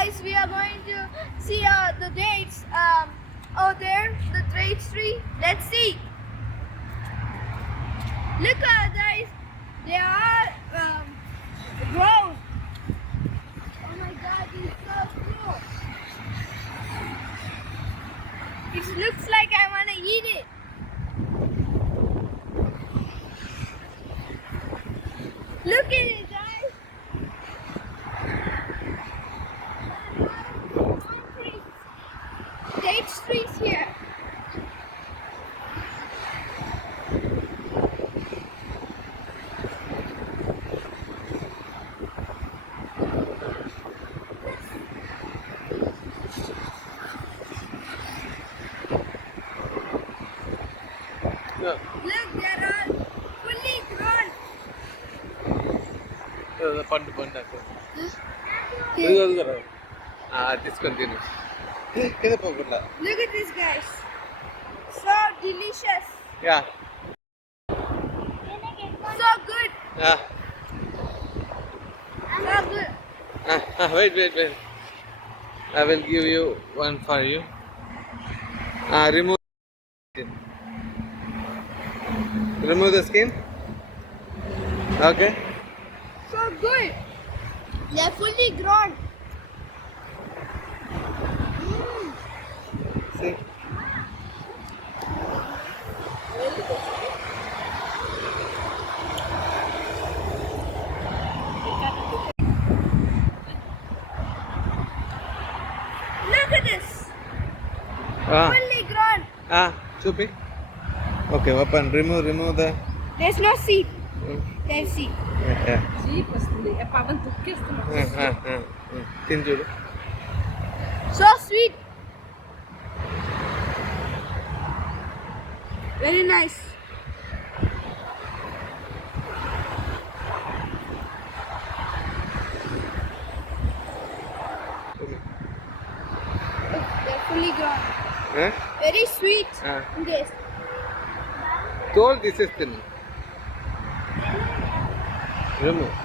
guys, we are going to see the dates out there, the dates tree. Let's see. Look at guys, they are grown. Oh my god, it's so cool. It looks like I want to eat it. Look at it, guys. Date trees here. No. Look, they are fully grown. పండు అక్కడ తీసుకొని కింద పోకుండా. Look at this, guys. So delicious. Yeah. So good. Yeah. So good. Wait. I will give you one for you. Remove the skin. Okay. So good. They're fully grown. See. Look at this. Ah. Fully grown. Chupi. Okay, open. Remove the. There's no seed. There's seed. Yeah. Jeep వస్తుంది పవన్ తొక్కేస్తున్నాడు. తిని చూడు. So sweet. Very nice. They're fully grown. Very sweet. This. తోలు తీసేస్తాను. Remove.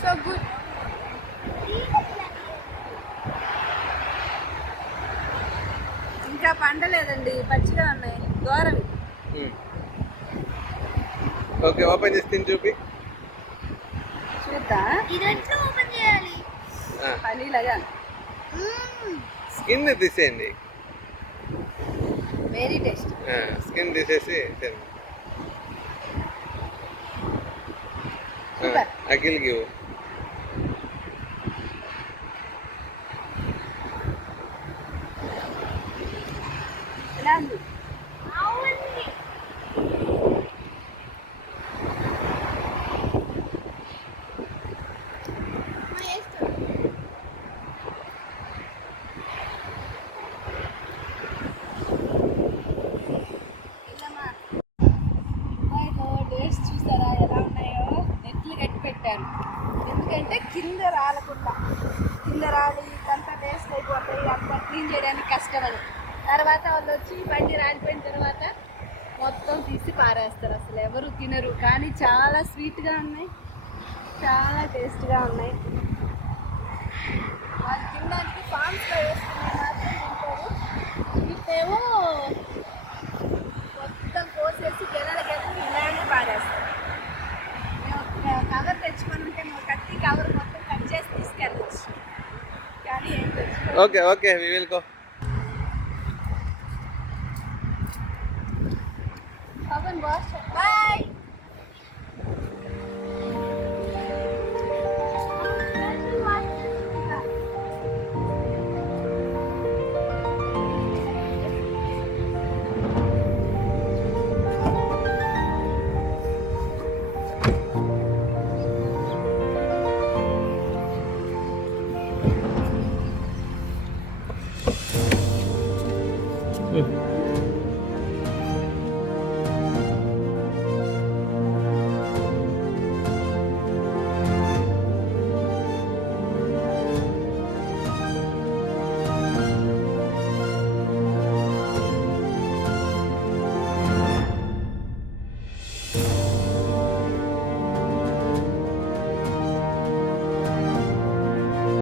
So good. ఇంకా పండలేదండి, పచ్చిగా ఉన్నాయి, దూరవి. ఓకే, ఓపెన్ చేసి తిని చూపి. చూద్దా ఇది ఎట్లా ఓపెన్ చేయాలి? పల్లీలాగా. స్కిన్ తీసేయండి. Very taste. స్కిన్ తీసేసి తినండి. Super. I will give. ఎలా ఉంది? అవునండి. డేట్స్ చూసారా ఎలా ఉన్నాయో? నెట్లు కట్టి పెట్టారు, ఎందుకంటే కింద రాలకుండా. కింద రాలి అంతా వేస్ట్ అయిపోతాయి, అంతా క్లీన్ చేయడానికి కష్టమని. తర్వాత వాళ్ళు వచ్చి బండి రాలిపోయిన తర్వాత మొత్తం తీసి పారేస్తారు. అసలు ఎవరు తినరు, కానీ చాలా స్వీట్గా ఉన్నాయి, చాలా టేస్ట్గా ఉన్నాయి. వాళ్ళు తినడానికి ఫామ్స్లో వేసుకునే మాత్రం తింటారు. వీటేమో మొత్తం కోసేసి గెలలు ఇలానే పారేస్తారు. మేము కవర్ తెచ్చుకొని ఉంటే మా కత్తి కవర్ మొత్తం కట్ చేసి తీసుకెళ్ళచ్చు, కానీ ఏం తెచ్చుకోవాలి. Okay, we will go.